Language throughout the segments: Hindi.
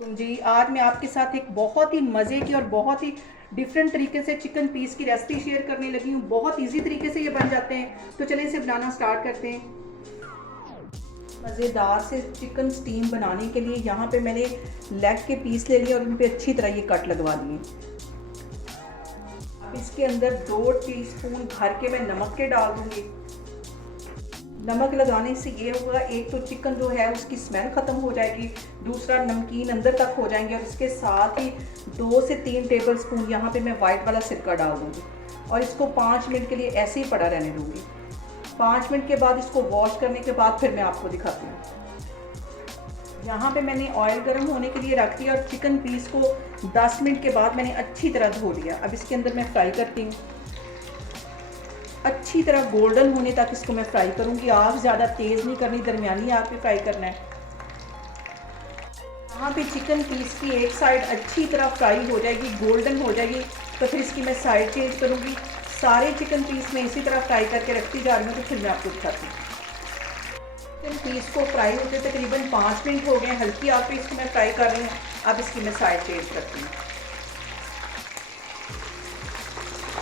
तो जी आज मैं आपके साथ एक बहुत ही मज़े की और बहुत ही डिफरेंट तरीके से चिकन पीस की रेसिपी शेयर करने लगी हूँ। बहुत इजी तरीके से ये बन जाते हैं, तो चलिए इसे बनाना स्टार्ट करते हैं। मज़ेदार से चिकन स्टीम बनाने के लिए यहाँ पे मैंने लेग के पीस ले लिए और उन पे अच्छी तरह ये कट लगवा लिए। अब इसके अंदर 2 टीस्पून भर के मैं नमक के डाल दूँगी। नमक लगाने से ये होगा, एक तो चिकन जो है उसकी स्मेल ख़त्म हो जाएगी, दूसरा नमकीन अंदर तक हो जाएंगे और इसके साथ ही 2 से 3 टेबल स्पून यहाँ पे मैं वाइट वाला सिरका डाल दूँगी और इसको 5 मिनट के लिए ऐसे ही पड़ा रहने दूँगी। 5 मिनट के बाद इसको वॉश करने के बाद फिर मैं आपको दिखाती हूँ। यहाँ पे मैंने ऑयल गर्म होने के लिए रख दिया और चिकन पीस को 10 मिनट के बाद मैंने अच्छी तरह धो लिया। अब इसके अंदर मैं फ्राई करती हूँ। अच्छी तरह गोल्डन होने तक इसको मैं फ्राई करूँगी। आग ज़्यादा तेज़ नहीं करनी, दरमियानी आग पे फ्राई करना है। यहाँ पे चिकन पीस की एक साइड अच्छी तरह फ्राई हो जाएगी, गोल्डन हो जाएगी, तो फिर इसकी मैं साइड चेंज करूँगी। सारे चिकन पीस में इसी तरह फ्राई करके रखती जा रही हूँ, तो फिर मैं आपको दिखाती हूँ। चिकन पीस को फ्राई होते तकरीबन 5 मिनट हो गए। हल्की आग पे इसको मैं फ्राई कर रही हूँ। अब इसकी मैं साइड चेंज करती हूँ।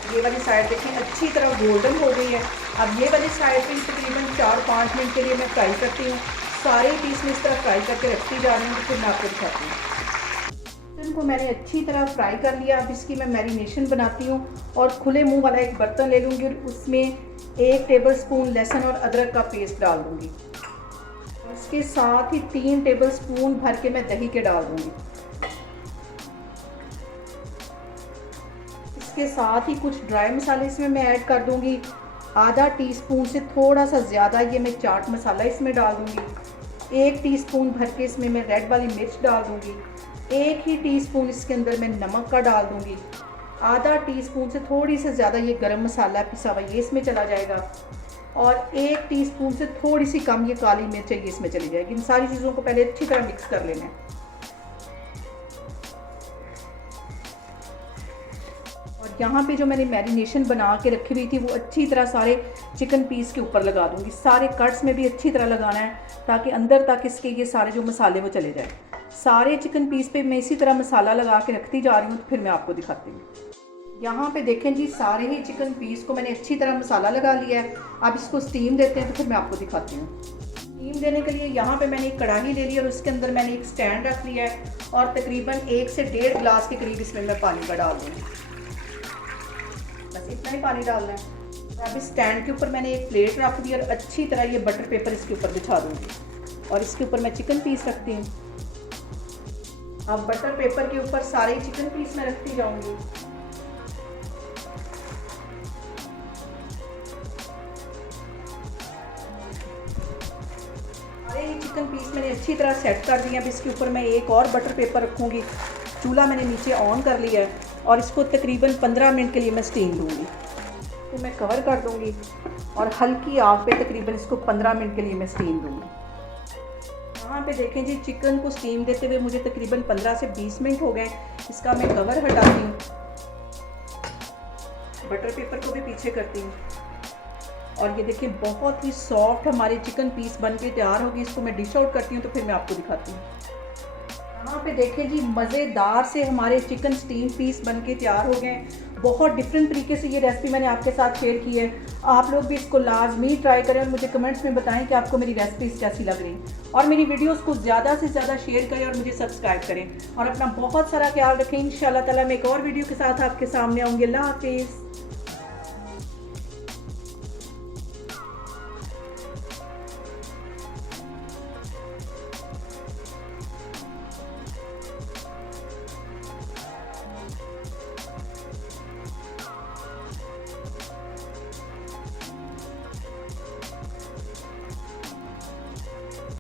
ये वाली साइड देखें अच्छी तरह गोल्डन हो गई है। अब ये वाली साइड पे तकरीबन 4-5 मिनट के लिए मैं फ्राई करती हूँ। सारे पीस में इस तरह फ्राई करके रखती जा रही हूँ, तो फिर मैं आपको दिखाती हूँ। चिकन को मैंने अच्छी तरह फ्राई कर लिया। अब इसकी मैं मैरिनेशन बनाती हूँ और खुले मुंह वाला एक बर्तन ले लूँगी और उसमें 1 टेबल स्पून लहसुन और अदरक का पेस्ट डाल दूँगी। इसके साथ ही 3 टेबल स्पून भर के मैं दही के डाल दूँगी। इसके साथ ही कुछ ड्राई मसाले इसमें मैं ऐड कर दूँगी। आधा टीस्पून से थोड़ा सा ज़्यादा ये मैं चाट मसाला इसमें डाल दूँगी। 1 टीस्पून भर के इसमें मैं रेड वाली मिर्च डाल दूँगी। 1 ही टीस्पून इसके अंदर मैं नमक का डाल दूँगी। आधा टीस्पून से थोड़ी से ज़्यादा ये गरम मसाला पिसा हुआ ये इसमें चला जाएगा और 1 टीस्पून से थोड़ी सी कम ये काली मिर्च ये इसमें चली जाएगी। इन सारी चीज़ों को पहले अच्छी तरह मिक्स कर लेना है। और यहाँ पे जो मैंने मैरिनेशन बना के रखी हुई थी वो अच्छी तरह सारे चिकन पीस के ऊपर लगा दूँगी। सारे कट्स में भी अच्छी तरह लगाना है ताकि अंदर तक इसके ये सारे जो मसाले वो चले जाए। सारे चिकन पीस पे मैं इसी तरह मसाला लगा के रखती जा रही हूँ, तो फिर मैं आपको दिखाती हूँ। यहाँ पे देखें जी, सारे ही चिकन पीस को मैंने अच्छी तरह मसाला लगा लिया है। अब इसको स्टीम देते हैं, तो फिर मैं आपको दिखाती हूँ। स्टीम देने के लिए यहाँ पे मैंने एक कढ़ाई ले ली और उसके अंदर मैंने एक स्टैंड रख लिया है और तकरीबन 1 से 1.5 गिलास के करीब इसमें मैं पानी का डाल दूँगी। बस इतना ही पानी डालना है। अब इस स्टैंड के ऊपर मैंने एक प्लेट रख दी और अच्छी तरह ये बटर पेपर इसके ऊपर बिछा दूँगी और इसके ऊपर मैं चिकन पीस रखती हूँ। अब बटर पेपर के ऊपर सारे चिकन पीस मैं रखती जाऊँगी। सारे ही चिकन पीस मैंने अच्छी तरह सेट कर दिए। अब इसके ऊपर मैं एक और बटर पेपर रखूँगी। चूल्हा मैंने नीचे ऑन कर लिया है और इसको तकरीबन 15 मिनट के लिए मैं स्टीम दूँगी। तो मैं कवर कर दूँगी और हल्की आग पे तकरीबन इसको 15 मिनट के लिए मैं स्टीम दूँगी। यहाँ पे देखें जी, चिकन को स्टीम देते हुए मुझे तकरीबन 15 से 20 मिनट हो गए। इसका मैं कवर हटाती हूँ, बटर पेपर को भी पीछे करती हूँ और ये देखिए बहुत ही सॉफ्ट हमारे चिकन पीस बन के तैयार होगी। इसको मैं डिश आउट करती हूँ, तो फिर मैं आपको दिखाती हूँ। यहाँ पे देखें जी, मज़ेदार से हमारे चिकन स्टीम पीस बन के तैयार हो गए। बहुत डिफरेंट तरीके से ये रेसिपी मैंने आपके साथ शेयर की है। आप लोग भी इसको लाजमी ट्राई करें और मुझे कमेंट्स में बताएं कि आपको मेरी रेसिपीज़ कैसी लग रही और मेरी वीडियोस को ज़्यादा से ज़्यादा शेयर करें और मुझे सब्सक्राइब करें और अपना बहुत सारा ख्याल रखें। इंशाल्लाह ताला मैं एक और वीडियो के साथ आपके सामने आऊँगी। अल्लाह हाफिज़।